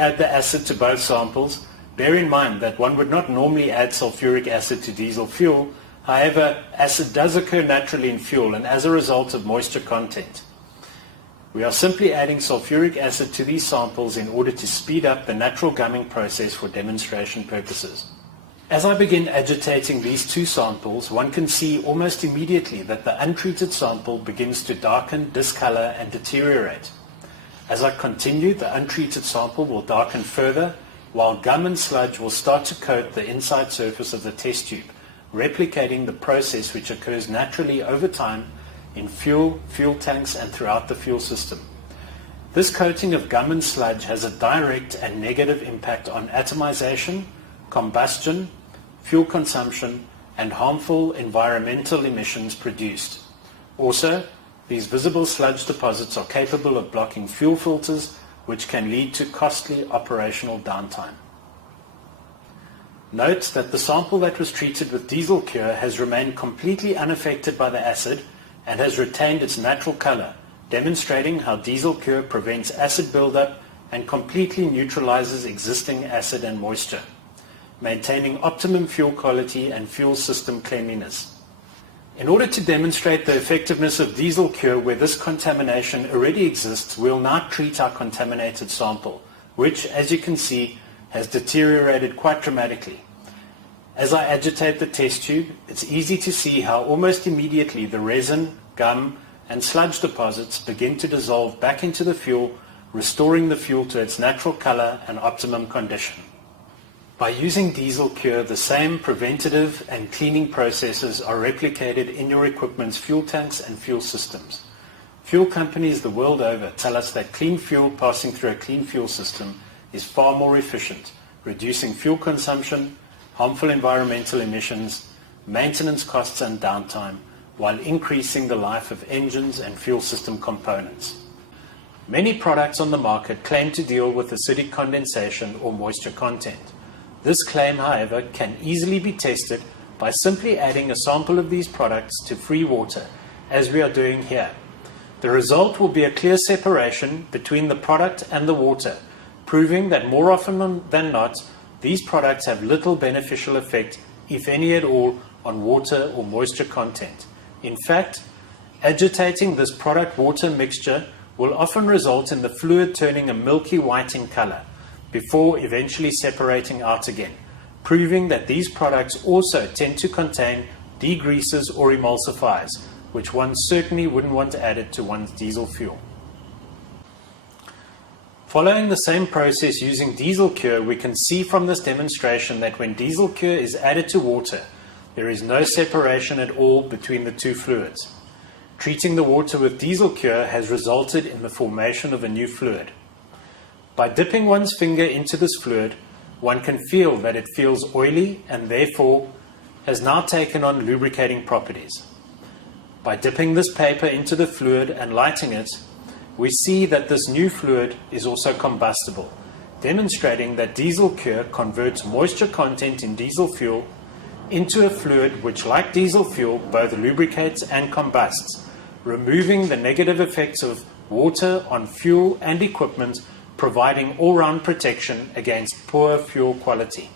add the acid to both samples, bear in mind that one would not normally add sulfuric acid to diesel fuel. However, acid does occur naturally in fuel and as a result of moisture content. We are simply adding sulfuric acid to these samples in order to speed up the natural gumming process for demonstration purposes. As I begin agitating these two samples, one can see almost immediately that the untreated sample begins to darken, discolor, and deteriorate. As I continue, the untreated sample will darken further, while gum and sludge will start to coat the inside surface of the test tube, replicating the process which occurs naturally over time in fuel tanks, and throughout the fuel system. This coating of gum and sludge has a direct and negative impact on atomization, combustion, fuel consumption, and harmful environmental emissions produced. Also, these visible sludge deposits are capable of blocking fuel filters, which can lead to costly operational downtime. Note that the sample that was treated with diesel cure has remained completely unaffected by the acid and has retained its natural color, demonstrating how diesel cure prevents acid buildup and completely neutralizes existing acid and moisture, maintaining optimum fuel quality and fuel system cleanliness. In order to demonstrate the effectiveness of diesel cure where this contamination already exists, we'll now treat our contaminated sample, which, as you can see, has deteriorated quite dramatically. As I agitate the test tube, it's easy to see how almost immediately the resin, gum, and sludge deposits begin to dissolve back into the fuel, restoring the fuel to its natural color and optimum condition. By using diesel cure, the same preventative and cleaning processes are replicated in your equipment's fuel tanks and fuel systems. Fuel companies the world over tell us that clean fuel passing through a clean fuel system is far more efficient, reducing fuel consumption, harmful environmental emissions, maintenance costs and downtime, while increasing the life of engines and fuel system components. Many products on the market claim to deal with acidic condensation or moisture content. This claim, however, can easily be tested by simply adding a sample of these products to free water, as we are doing here. The result will be a clear separation between the product and the water, proving that more often than not, these products have little beneficial effect, if any at all, on water or moisture content. In fact, agitating this product-water mixture will often result in the fluid turning a milky white in color, before eventually separating out again, proving that these products also tend to contain degreasers or emulsifiers, which one certainly wouldn't want added to one's diesel fuel. Following the same process using diesel cure, we can see from this demonstration that when diesel cure is added to water, there is no separation at all between the two fluids. Treating the water with diesel cure has resulted in the formation of a new fluid. By dipping one's finger into this fluid, one can feel that it feels oily and therefore has now taken on lubricating properties. By dipping this paper into the fluid and lighting it, we see that this new fluid is also combustible, demonstrating that diesel cure converts moisture content in diesel fuel into a fluid which, like diesel fuel, both lubricates and combusts, removing the negative effects of water on fuel and equipment, providing all-round protection against poor fuel quality.